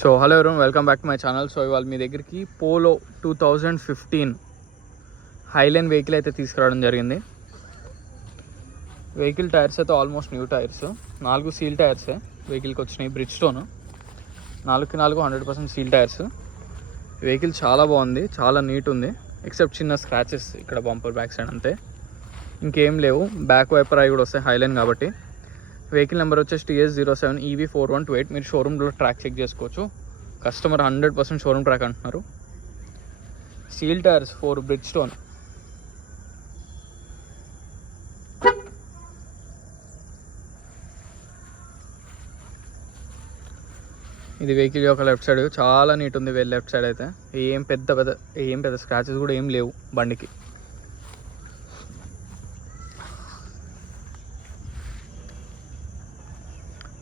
So hello ఎవరు welcome back to my channel. So ఇవాళ మీ దగ్గరికి పోలో 2015 హైలైన్ వెహికల్ అయితే తీసుకురావడం జరిగింది. వెహికల్ టైర్స్ అయితే ఆల్మోస్ట్ న్యూ టైర్స్, 4 సీల్ టైర్సే వెహికల్కి వచ్చినాయి. బ్రిడ్జ్స్టోన్ 4కి 4 100% సీల్ టైర్స్. వెహికల్ చాలా బాగుంది, చాలా నీట్ ఉంది, ఎక్సెప్ట్ చిన్న స్క్రాచెస్ ఇక్కడ బంపర్ బ్యాక్ సైడ్ అంతే, ఇంకేం లేవు. బ్యాక్ వైపర్ అవి కూడా వస్తాయి హైలైన్ కాబట్టి. వెహికల్ నెంబర్ వచ్చేసి TS07 EV4128. మీరు షోరూమ్లో ట్రాక్ చెక్ చేసుకోవచ్చు. కస్టమర్ 100% షోరూమ్ ట్రాక్ అంటున్నారు. సీల్ టైర్స్ 4 బ్రిడ్జ్స్టోన్. ఇది వెహికల్ యొక్క లెఫ్ట్ సైడ్ చాలా నీట్ ఉంది. లెఫ్ట్ సైడ్ అయితే ఏం పెద్ద స్క్రాచెస్ కూడా ఏం లేవు బండికి.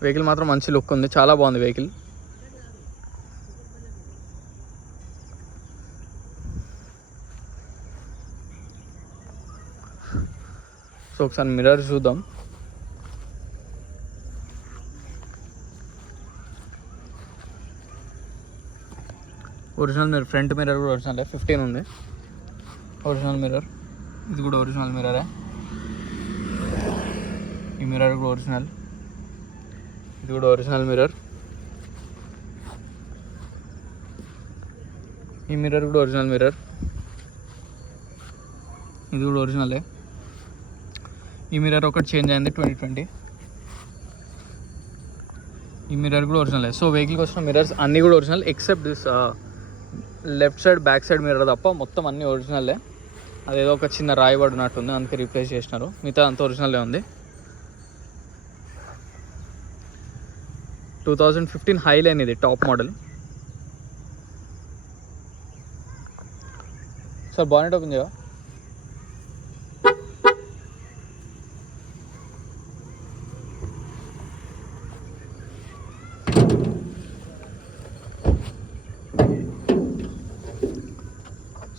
వెహికల్ మాత్రం మంచి లుక్ ఉంది, చాలా బాగుంది వెహికల్. సో ఒకసారి మిర్రర్ చూద్దాం. ఒరిజినల్ మిర్రర్, ఫ్రంట్ మిర్రర్ కూడా ఒరిజినల్ 15 ఉంది. ఒరిజినల్ మిర్రర్, ఇది కూడా ఒరిజినల్ మిర్రరే. ఈ మిర్రర్ కూడా ఒరిజినల్, ఇది కూడా ఒరిజినల్ మిర్రర్. ఈ మిర్రర్ కూడా ఒరిజినల్ మిర్రర్, ఇది కూడా ఒరిజినలే. ఈ మిర్రర్ ఒకటి చేంజ్ అయింది 2020. ఈ మిర్రర్ కూడా ఒరిజినలే. సో వెహికల్కి వచ్చిన మిర్రర్స్ అన్నీ కూడా original except this left side back side mirror తప్ప మొత్తం అన్నీ ఒరిజినలే. అదేదో ఒక చిన్న రాయి పడినట్టుంది, అందుకే రీప్లేస్ చేసినారు. మిగతా అంతా ఒరిజినలే ఉంది. 2015 హైలైన్, ఇది top model. Sir bonnet open చేయవా?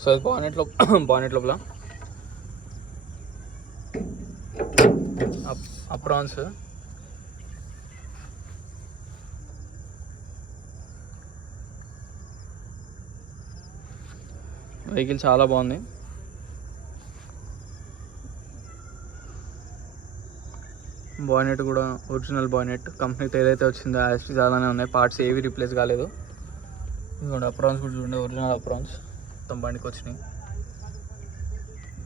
సో ఇది బానెట్ లోపల అప్రాన్స్. వెహికల్ చాలా బాగుంది. బానెట్ కూడా ఒరిజినల్ బానెట్, కంపెనీతో ఏదైతే వచ్చిందో యాస్టీస్ అలానే ఉన్నాయి. పార్ట్స్ ఏవి రీప్లేస్ కాలేదు. ఇదిగోండి అప్రాన్స్ కూడా చూడండి, ఒరిజినల్ అప్రాన్స్ మొత్తం బండికి వచ్చినాయి.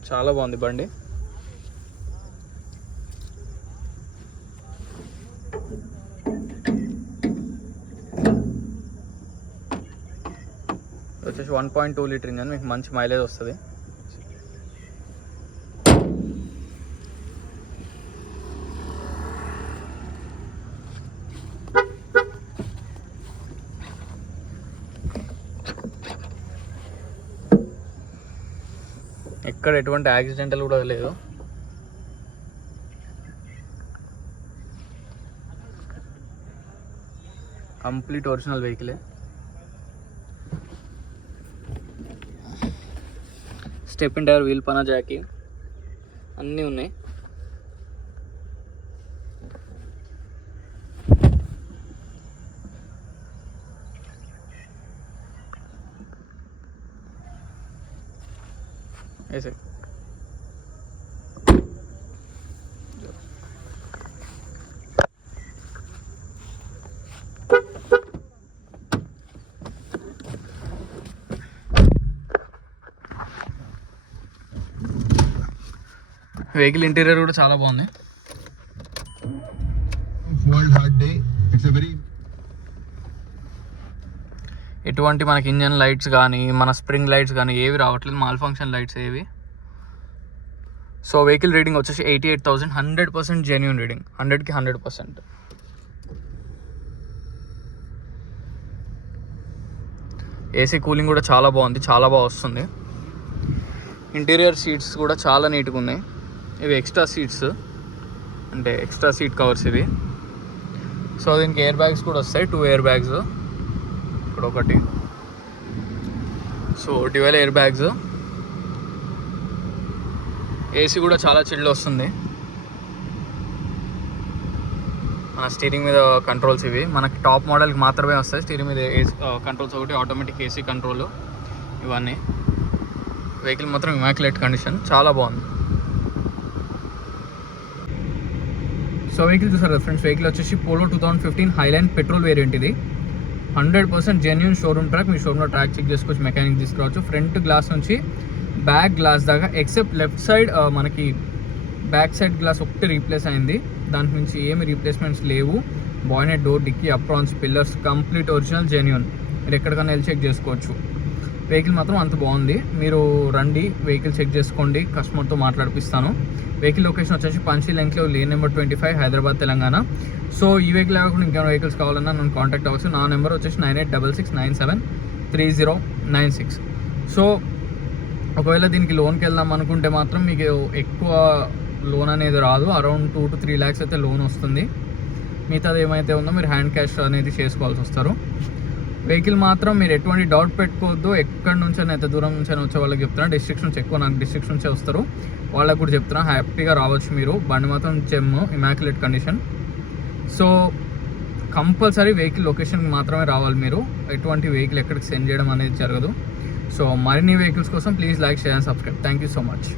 చాలా బాగుంది బండి. వచ్చేసి 1.2 లీటర్ ఇంజన్, మీకు మంచి మైలేజ్ వస్తుంది. ఎక్కడ ఎటువంటి యాక్సిడెంటల్ కూడా లేదు. కంప్లీట్ ఒరిజినల్ వెహికలే. స్టెప్ ఇన్ టైర్, వీల్ పనా, జాకీ అన్నీ ఉన్నాయి. ऐसे వెహికల్ ఇంటీరియర్ కూడా చాలా బాగుంది. ఎటువంటి మనకి ఇంజన్ లైట్స్ కానీ మన స్ప్రింగ్ లైట్స్ కానీ ఏవి రావట్లేదు, మాల్ ఫంక్షన్ లైట్స్ ఏవి. సో వెహికల్ రీడింగ్ వచ్చేసి 88,000, 100% జెన్యూన్ రీడింగ్, 100కి 100%. ఏసీ కూలింగ్ కూడా చాలా బాగుంది, చాలా బాగా వస్తుంది. ఇంటీరియర్ సీట్స్ కూడా చాలా నీట్గా ఉన్నాయి. ఇవి ఎక్స్ట్రా సీట్స్, అంటే ఎక్స్ట్రా సీట్ కవర్స్ ఇవి. సో దీనికి ఎయిర్ బ్యాగ్స్ కూడా వస్తాయి, 2 ఎయిర్ బ్యాగ్స్ ఇక్కడ ఒకటి. So dual air bags. AC కూడా చాలా చిల్డ్ వస్తుంది, మన స్టీరింగ్ మీద కంట్రోల్స్ ఇవి మనకి టాప్ మోడల్కి మాత్రమే వస్తాయి. స్టీరింగ్ మీద కంట్రోల్స్ ఒకటి, ఆటోమేటిక్ ఏసీ కంట్రోల్, ఇవన్నీ. వెహికల్ మాత్రం ఇమాక్యులేట్ కండిషన్, చాలా బాగుంది. సో వెహికల్ చూసారు కదా ఫ్రెండ్స్, వెహికల్ వచ్చేసి పోలో 2015 హైలైన్ పెట్రోల్ వేరియంట్. ఇది 100% జెన్యూన్ షోరూమ్ ట్రాక్. మీ షోరూమ్లో ట్రాక్ చెక్ చేసుకోవచ్చు, మెకానిక్ తీసుకురావచ్చు. ఫ్రంట్ గ్లాస్ నుంచి బ్యాక్ గ్లాస్ దాకా ఎక్సెప్ట్ లెఫ్ట్ సైడ్ మనకి బ్యాక్ సైడ్ గ్లాస్ ఒకటి రీప్లేస్ అయింది, దాని నుంచి ఏమి రీప్లేస్మెంట్స్ లేవు. Bonnet, door, dicky, aprons, pillars complete original genuine. మీరు ఎక్కడికైనా వెళ్ళి చెక్ చేసుకోవచ్చు. వెహికల్ మాత్రం అంత బాగుంది. మీరు రండి, వెహికల్ చెక్ చేసుకోండి, కస్టమర్తో మాట్లాడిపిస్తాను. వెహికల్ లొకేషన్ వచ్చేసి Panchsheel enclave, lane number 25, Hyderabad, Telangana. So ఈ వెహికల్ కాకుండా ఇంకేమైనా వెహికల్స్ కావాలన్నా నన్ను కాంటాక్ట్ అవ్వచ్చు. నా నెంబర్ వచ్చేసి 9866973096. సో ఒకవేళ దీనికి లోన్కి వెళ్దాం అనుకుంటే మాత్రం మీకు ఎక్కువ లోన్ అనేది రాదు. అరౌండ్ 2 to 3 lakhs అయితే లోన్ వస్తుంది. మిగతాది ఏమైతే ఉందో మీరు హ్యాండ్ క్యాష్ అనేది చేసుకోవాల్సి వస్తారు. వెహికల్ మాత్రం మీరు ఎటువంటి డౌట్ పెట్టుకోవద్దు. ఎక్కడి నుంచైనా ఎంత దూరం నుంచైనా వచ్చే వాళ్ళకి చెప్తున్నా. డిస్ట్రిక్ట్స్ నుంచి ఎక్కువ నాకు డిస్ట్రిక్ట్స్ నుంచే వస్తారు, వాళ్ళకి కూడా చెప్తున్నా. హ్యాపీగా రావచ్చు మీరు. బండి మాత్రం gem, immaculate condition. So compulsory vehicle లొకేషన్కి మాత్రమే రావాలి మీరు. ఎటువంటి వెహికల్ ఎక్కడికి సెండ్ చేయడం అనేది జరగదు. సో మరిన్ని వెహికల్స్ కోసం please like, share and subscribe. Thank you so much.